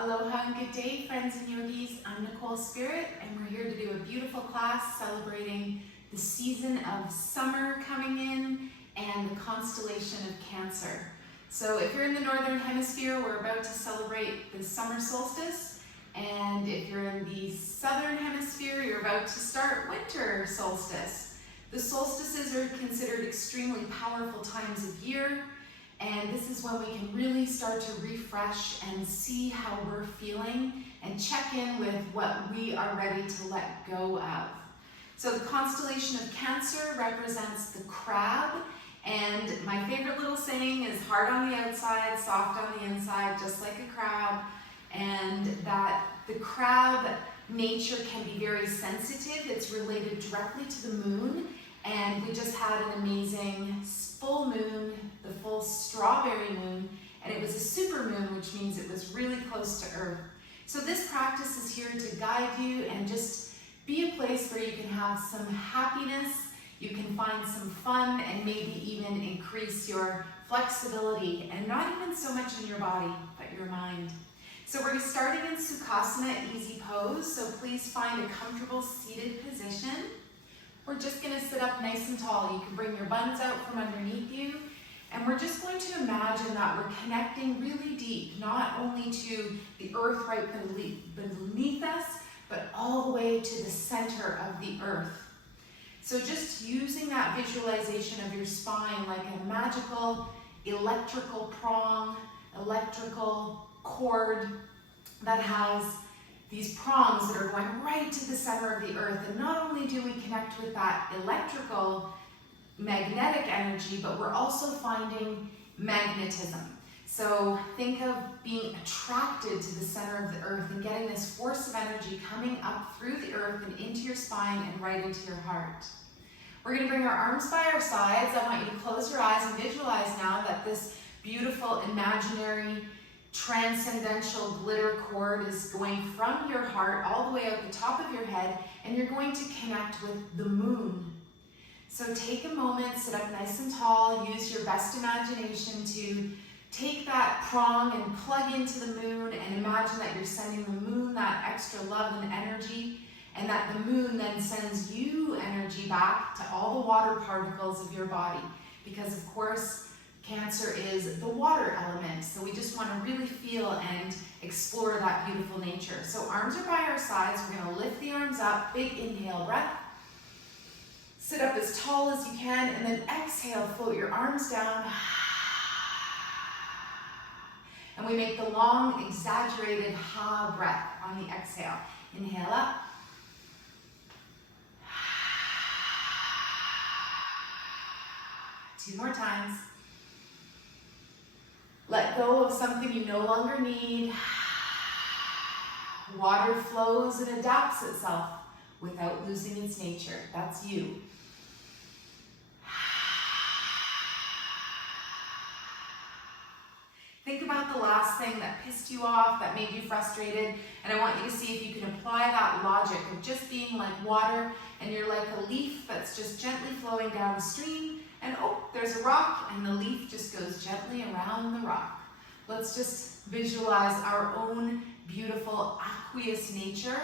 Aloha and good day, friends and yogis. I'm Nicole Spirit, and we're here to do a beautiful class celebrating the season of summer coming in and the constellation of Cancer. So if you're in the northern hemisphere, we're about to celebrate the summer solstice, and if you're in the southern hemisphere, you're about to start winter solstice. The solstices are considered extremely powerful times of year, and this is when we can really start to refresh and see how we're feeling and check in with what we are ready to let go of. So the constellation of Cancer represents the crab, and my favorite little saying is hard on the outside, soft on the inside, just like a crab, and that the crab nature can be very sensitive. It's related directly to the moon, and we just had an amazing full moon, the full strawberry moon, and it was a super moon, which means it was really close to Earth. So this practice is here to guide you and just be a place where you can have some happiness, you can find some fun, and maybe even increase your flexibility, and not even so much in your body, but your mind. So we're starting in Sukhasana, easy pose, so please find a comfortable seated position. We're just going to sit up nice and tall. You can bring your buns out from underneath you, and we're just going to imagine that we're connecting really deep, not only to the earth right beneath us, but all the way to the center of the earth. So just using that visualization of your spine like a magical electrical prong, electrical cord that has these prongs that are going right to the center of the earth. And not only do we connect with that electrical magnetic energy, but we're also finding magnetism. So think of being attracted to the center of the earth and getting this force of energy coming up through the earth and into your spine and right into your heart. We're going to bring our arms by our sides. I want you to close your eyes and visualize now that this beautiful imaginary transcendental glitter cord is going from your heart all the way out the top of your head, and you're going to connect with the moon. So take a moment, sit up nice and tall, use your best imagination to take that prong and plug into the moon, and imagine that you're sending the moon that extra love and energy, and that the moon then sends you energy back to all the water particles of your body, because of course Cancer is the water element, so we just want to really feel and explore that beautiful nature. So arms are by our sides, we're going to lift the arms up, big inhale breath. Sit up as tall as you can, and then exhale, float your arms down. And we make the long, exaggerated ha breath on the exhale. Inhale up. Two more times. Let go of something you no longer need. Water flows and adapts itself without losing its nature. That's you. Think about the last thing that pissed you off, that made you frustrated, and I want you to see if you can apply that logic of just being like water, and you're like a leaf that's just gently flowing down the stream. And oh, there's a rock, and the leaf just goes gently around the rock. Let's just visualize our own beautiful aqueous nature,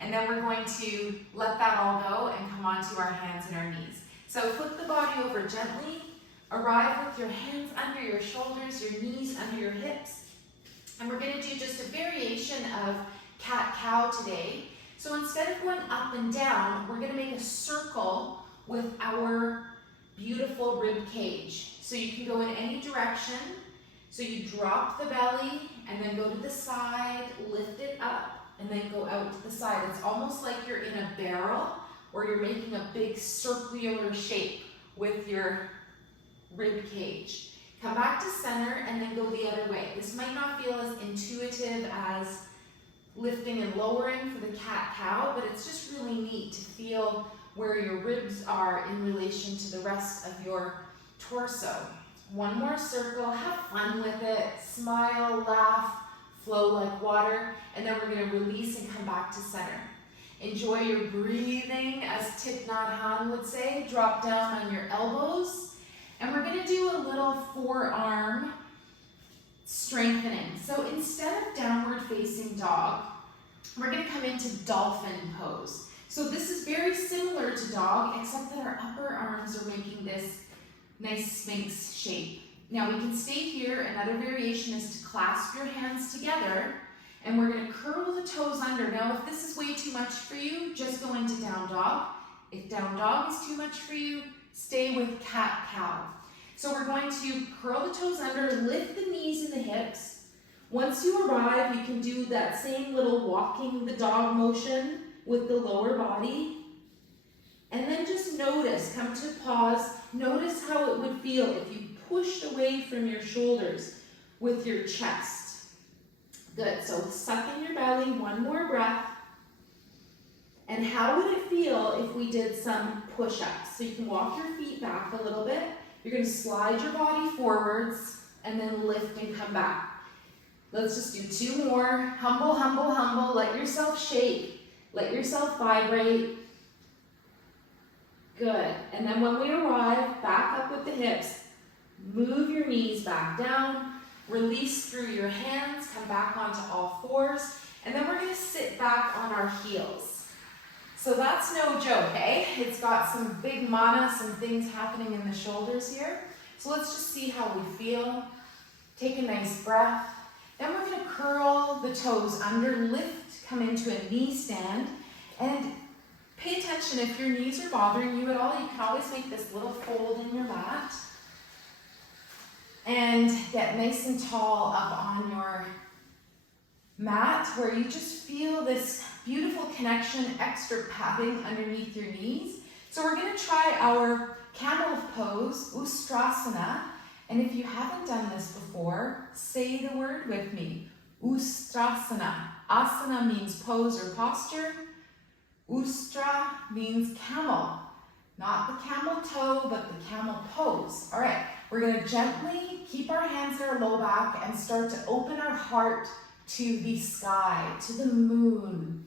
and then we're going to let that all go and come onto our hands and our knees. So flip the body over gently, arrive with your hands under your shoulders, your knees under your hips, and we're going to do just a variation of cat-cow today. So instead of going up and down, we're going to make a circle with our beautiful rib cage. So you can go in any direction. So you drop the belly and then go to the side, lift it up, and then go out to the side. It's almost like you're in a barrel, or you're making a big circular shape with your rib cage. Come back to center and then go the other way. This might not feel as intuitive as lifting and lowering for the cat-cow, but it's just really neat to feel where your ribs are in relation to the rest of your torso. One more circle, have fun with it, smile, laugh, flow like water, and then we're going to release and come back to center. Enjoy your breathing, as Thich Nhat Hanh would say. Drop down on your elbows, and we're going to do a little forearm strengthening. So instead of downward facing dog, we're going to come into dolphin pose. So this is very similar to dog, except that our upper arms are making this nice Sphinx shape. Now we can stay here. Another variation is to clasp your hands together, and we're going to curl the toes under. Now if this is way too much for you, just go into down dog. If down dog is too much for you, stay with cat-cow. So we're going to curl the toes under, lift the knees and the hips. Once you arrive, you can do that same little walking the dog motion with the lower body. And then just notice, come to pause, notice how it would feel if you pushed away from your shoulders with your chest. Good, so suck in your belly, one more breath. And how would it feel if we did some push-ups? So you can walk your feet back a little bit. You're going to slide your body forwards and then lift and come back. Let's just do two more. Humble, humble, humble. Let yourself shake. Let yourself vibrate. Good. And then when we arrive, back up with the hips. Move your knees back down. Release through your hands. Come back onto all fours. And then we're going to sit back on our heels. So that's no joke, eh? It's got some big mana, some things happening in the shoulders here. So let's just see how we feel. Take a nice breath. Then we're going to curl the toes under, lift, come into a knee stand, and pay attention if your knees are bothering you at all. You can always make this little fold in your mat and get nice and tall up on your mat where you just feel this beautiful connection, extra padding underneath your knees. So we're going to try our camel pose, Ustrasana. And if you haven't done this before, say the word with me. Ustrasana. Asana means pose or posture. Ustra means camel. Not the camel toe, but the camel pose. All right, we're going to gently keep our hands at our low back and start to open our heart to the sky, to the moon.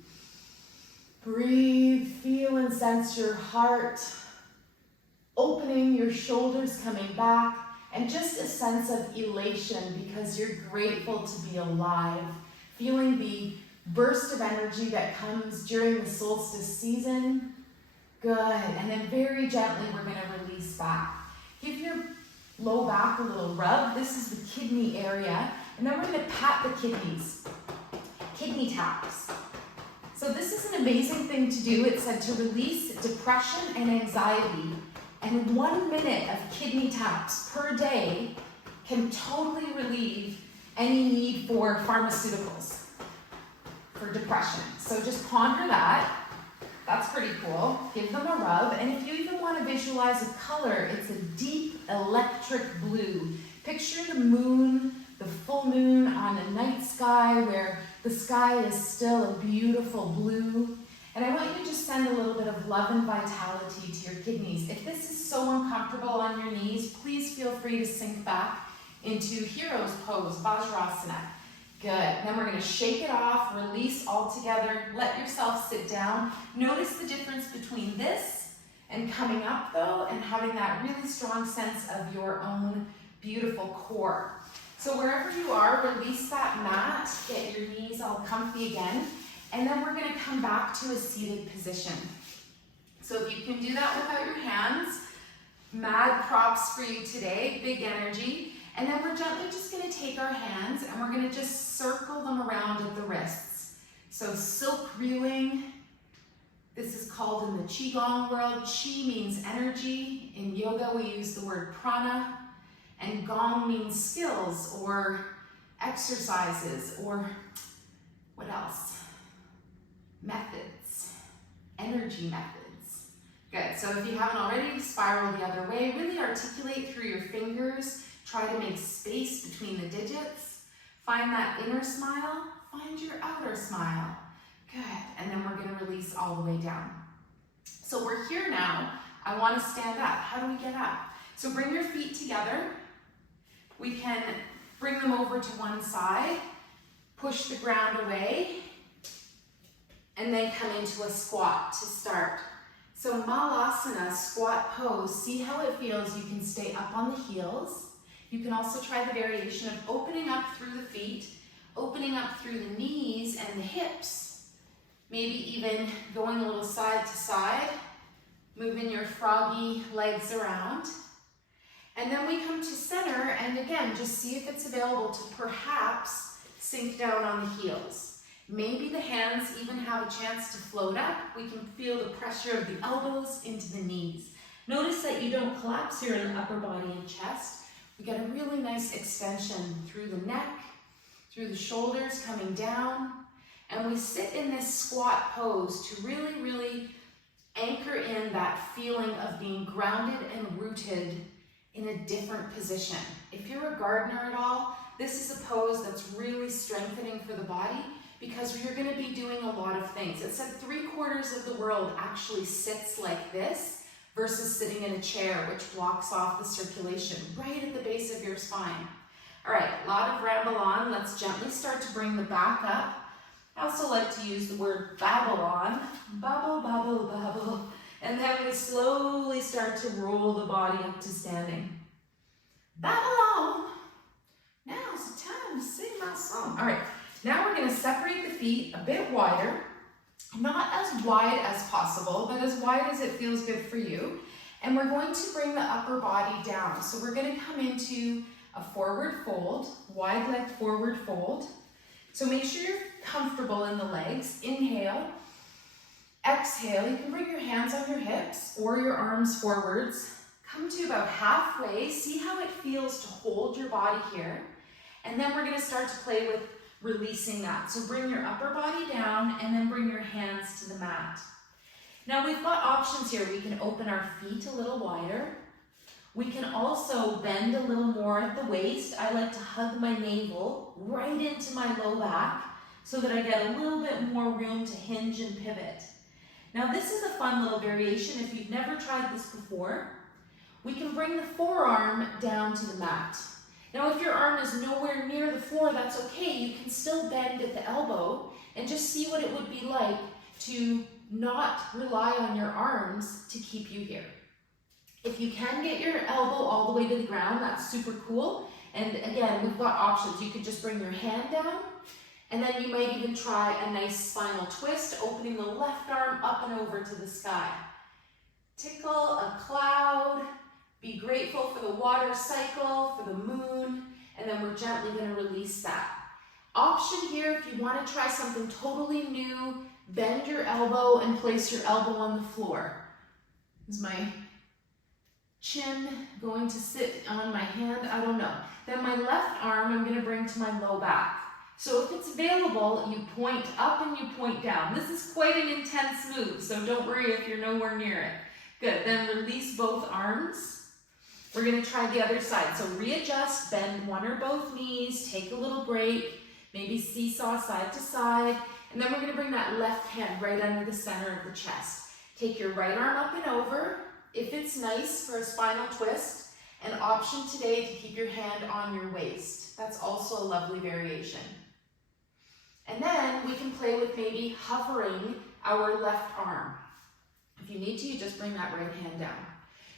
Breathe, feel and sense your heart opening, your shoulders coming back, and just a sense of elation because you're grateful to be alive. Feeling the burst of energy that comes during the solstice season. Good, and then very gently we're going to release back. Give your low back a little rub. This is the kidney area. And then we're going to pat the kidneys. Kidney taps. So this is an amazing thing to do. It said to release depression and anxiety. And 1 minute of kidney taps per day can totally relieve any need for pharmaceuticals for depression. So just ponder that. That's pretty cool. Give them a rub. And if you even want to visualize a color, it's a deep electric blue. Picture the moon, the full moon on a night sky where the sky is still a beautiful blue. And I want you to just send a little bit of love and vitality to your kidneys. If this is so uncomfortable on your knees, please feel free to sink back into Hero's Pose, Vajrasana. Good. Then we're going to shake it off, release all together, let yourself sit down. Notice the difference between this and coming up though, and having that really strong sense of your own beautiful core. So wherever you are, release that mat, get your knees all comfy again, and then we're going to come back to a seated position. So if you can do that without your hands, mad props for you today, big energy. And then we're gently just going to take our hands and we're going to just circle them around at the wrists. So silk reeling, this is called in the Qigong world. Qi means energy. In yoga we use the word prana. And gong means skills or exercises or what else? Methods, energy methods. Good, so if you haven't already, spiral the other way. Really articulate through your fingers. Try to make space between the digits. Find that inner smile. Find your outer smile. Good, and then we're going to release all the way down. So we're here now. I want to stand up. How do we get up? So bring your feet together. We can bring them over to one side. Push the ground away. And then come into a squat to start. So Malasana, squat pose. See how it feels. You can stay up on the heels. You can also try the variation of opening up through the feet, opening up through the knees and the hips, maybe even going a little side to side, moving your froggy legs around. And then we come to center, and again, just see if it's available to perhaps sink down on the heels. Maybe the hands even have a chance to float up. We can feel the pressure of the elbows into the knees. Notice that you don't collapse here in the upper body and chest. We get a really nice extension through the neck, through the shoulders coming down, and we sit in this squat pose to really, really anchor in that feeling of being grounded and rooted in a different position. If you're a gardener at all, this is a pose that's really strengthening for the body because you're going to be doing a lot of things. It said 3/4 of the world actually sits like this versus sitting in a chair, which blocks off the circulation right at the base of your spine. All right, a lot of ramble on. Let's gently start to bring the back up. I also like to use the word babble on. Bubble, bubble, bubble. And then we slowly start to roll the body up to standing. Babble on. Now's the time to sing my song. All right, now we're going to separate the feet a bit wider. Not as wide as possible, but as wide as it feels good for you. And we're going to bring the upper body down. So we're going to come into a forward fold, wide leg forward fold. So make sure you're comfortable in the legs. Inhale, exhale. You can bring your hands on your hips or your arms forwards. Come to about halfway. See how it feels to hold your body here. And then we're going to start to play with releasing that. So bring your upper body down and then bring your hands to the mat. Now we've got options here. We can open our feet a little wider. We can also bend a little more at the waist. I like to hug my navel right into my low back so that I get a little bit more room to hinge and pivot. Now this is a fun little variation. If you've never tried this before, we can bring the forearm down to the mat. Now if your arm is nowhere near the floor, that's okay. You can still bend at the elbow and just see what it would be like to not rely on your arms to keep you here. If you can get your elbow all the way to the ground, that's super cool. And again, we've got options. You could just bring your hand down, and then you might even try a nice spinal twist, opening the left arm up and over to the sky. Tickle a cloud. Be grateful for the water cycle, for the moon, and then we're gently going to release that. Option here, if you want to try something totally new, bend your elbow and place your elbow on the floor. Is my chin going to sit on my hand? I don't know. Then my left arm I'm going to bring to my low back. So if it's available, you point up and you point down. This is quite an intense move, so don't worry if you're nowhere near it. Good, then release both arms. We're going to try the other side. So readjust, bend one or both knees, take a little break, maybe seesaw side to side, and then we're going to bring that left hand right under the center of the chest. Take your right arm up and over, if it's nice for a spinal twist. An option today to keep your hand on your waist. That's also a lovely variation. And then we can play with maybe hovering our left arm. If you need to, you just bring that right hand down.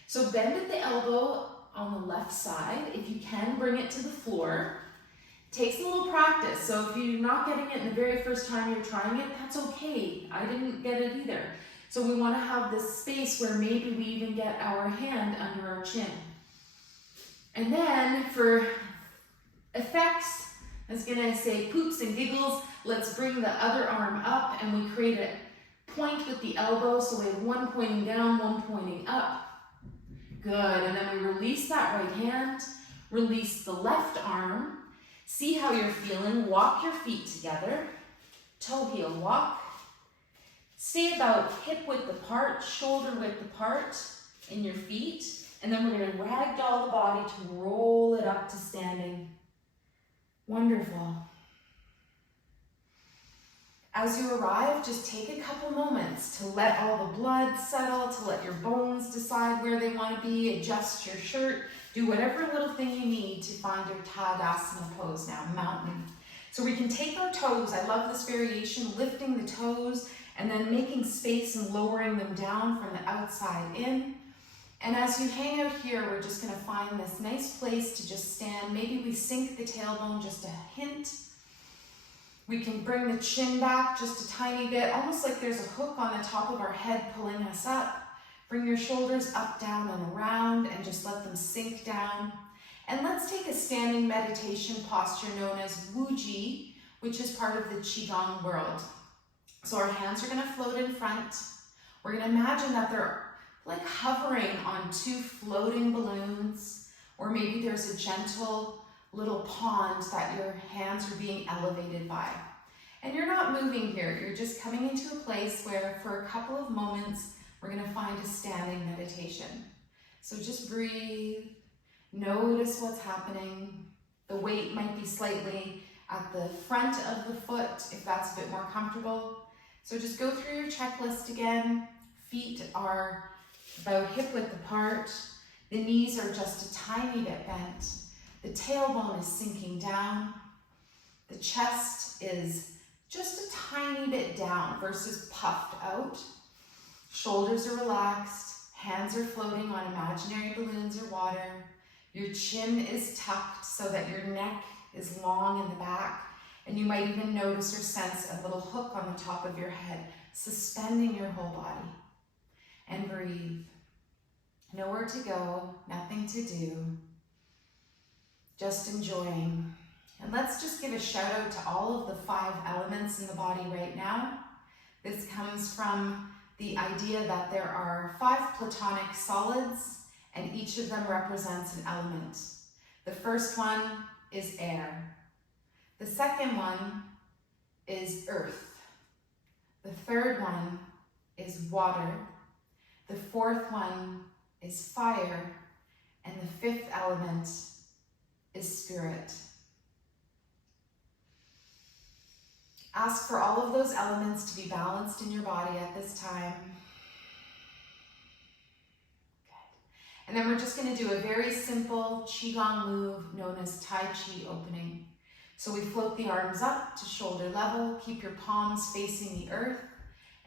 So bend at the elbow on the left side. If you can, bring it to the floor. Takes a little practice, so if you're not getting it the very first time you're trying it, that's okay. I didn't get it either. So we want to have this space where maybe we even get our hand under our chin. And then for effects, I was going to say poops and giggles, let's bring the other arm up and we create a point with the elbow. So we have one pointing down, one pointing up. Good, and then we release that right hand, release the left arm. See how you're feeling. Walk your feet together. Toe heel walk. Stay about hip width apart, shoulder width apart in your feet. And then we're going to ragdoll the body to roll it up to standing. Wonderful. As you arrive, just take a couple moments to let all the blood settle, to let your bones decide where they want to be, adjust your shirt, do whatever little thing you need to find your Tadasana pose now, mountain. So we can take our toes, I love this variation, lifting the toes and then making space and lowering them down from the outside in. And as you hang out here, we're just going to find this nice place to just stand. Maybe we sink the tailbone just a hint. We can bring the chin back just a tiny bit, almost like there's a hook on the top of our head pulling us up. Bring your shoulders up, down, and around, and just let them sink down. And let's take a standing meditation posture known as Wuji, which is part of the Qigong world. So our hands are going to float in front. We're going to imagine that they're like hovering on two floating balloons, or maybe there's a gentle little pond that your hands are being elevated by. And you're not moving here. You're just coming into a place where for a couple of moments, we're going to find a standing meditation. So just breathe. Notice what's happening. The weight might be slightly at the front of the foot if that's a bit more comfortable. So just go through your checklist again. Feet are about hip width apart. The knees are just a tiny bit bent. The tailbone is sinking down. The chest is just a tiny bit down versus puffed out. Shoulders are relaxed. Hands are floating on imaginary balloons or water. Your chin is tucked so that your neck is long in the back. And you might even notice or sense a little hook on the top of your head, suspending your whole body. And breathe. Nowhere to go, nothing to do. Just enjoying. And let's just give a shout out to all of the 5 elements in the body right now. This comes from the idea that there are 5 platonic solids, and each of them represents an element. The first one is air. The second one is earth. The third one is water. The fourth one is fire. And the 5th element is spirit. Ask for all of those elements to be balanced in your body at this time. Good. And then we're just going to do a very simple Qigong move known as Tai Chi opening. So we float the arms up to shoulder level, keep your palms facing the earth,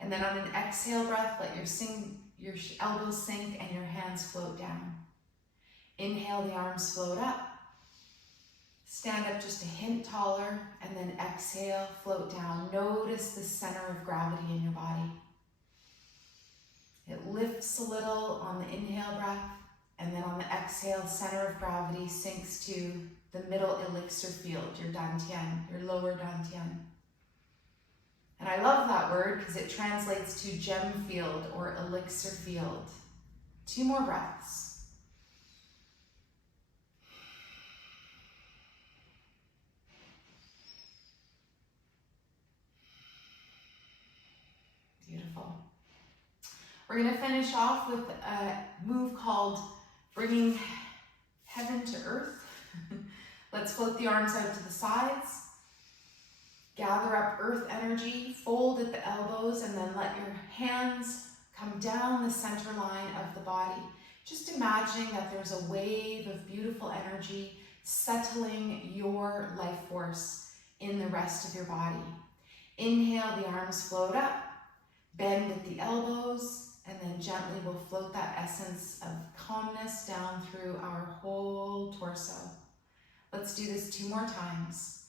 and then on an exhale breath, let your elbows sink and your hands float down. Inhale, the arms float up. Stand up just a hint taller, and then exhale, float down. Notice the center of gravity in your body. It lifts a little on the inhale breath, and then on the exhale, center of gravity sinks to the middle elixir field, your dantian, your lower dantian. And I love that word because it translates to gem field or elixir field. 2 more breaths. Beautiful. We're going to finish off with a move called bringing heaven to earth. Let's float the arms out to the sides. Gather up earth energy, fold at the elbows, and then let your hands come down the center line of the body. Just imagining that there's a wave of beautiful energy settling your life force in the rest of your body. Inhale, the arms float up, bend at the elbows, and then gently we'll float that essence of calmness down through our whole torso. Let's do this 2 more times.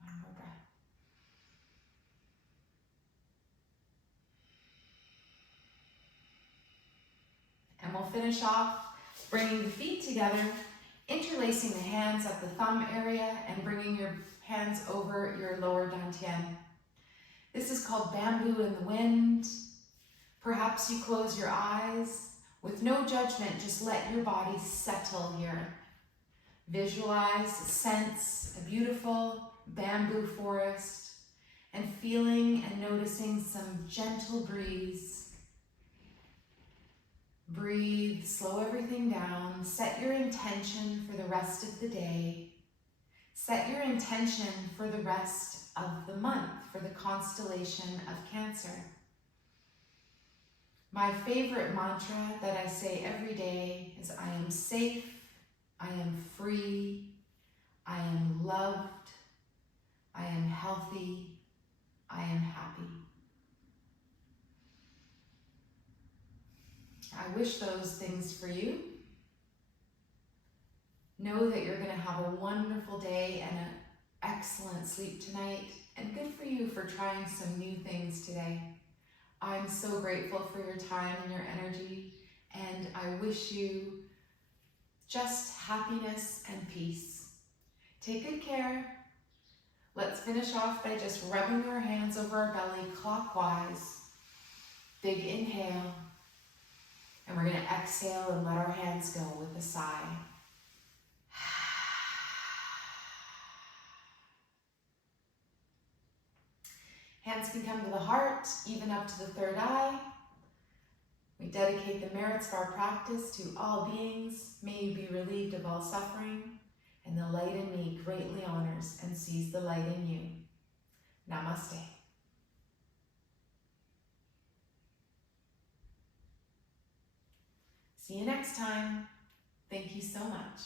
One more breath. And we'll finish off bringing the feet together, interlacing the hands at the thumb area and bringing your hands over your lower dantian. This is called bamboo in the wind. Perhaps you close your eyes. With no judgment, just let your body settle here. Visualize, sense a beautiful bamboo forest and feeling and noticing some gentle breeze. Breathe, slow everything down. Set your intention for the rest of the day. Set your intention for the rest of the month, for the constellation of Cancer. My favorite mantra that I say every day is I am safe, I am free, I am loved, I am healthy, I am happy. I wish those things for you. Know that you're going to have a wonderful day and an excellent sleep tonight, and good for you for trying some new things today. I'm so grateful for your time and your energy, and I wish you just happiness and peace. Take good care. Let's finish off by just rubbing our hands over our belly clockwise. Big inhale. And we're going to exhale and let our hands go with a sigh. Hands can come to the heart, even up to the third eye. We dedicate the merits of our practice to all beings. May you be relieved of all suffering, and the light in me greatly honors and sees the light in you. Namaste. See you next time. Thank you so much.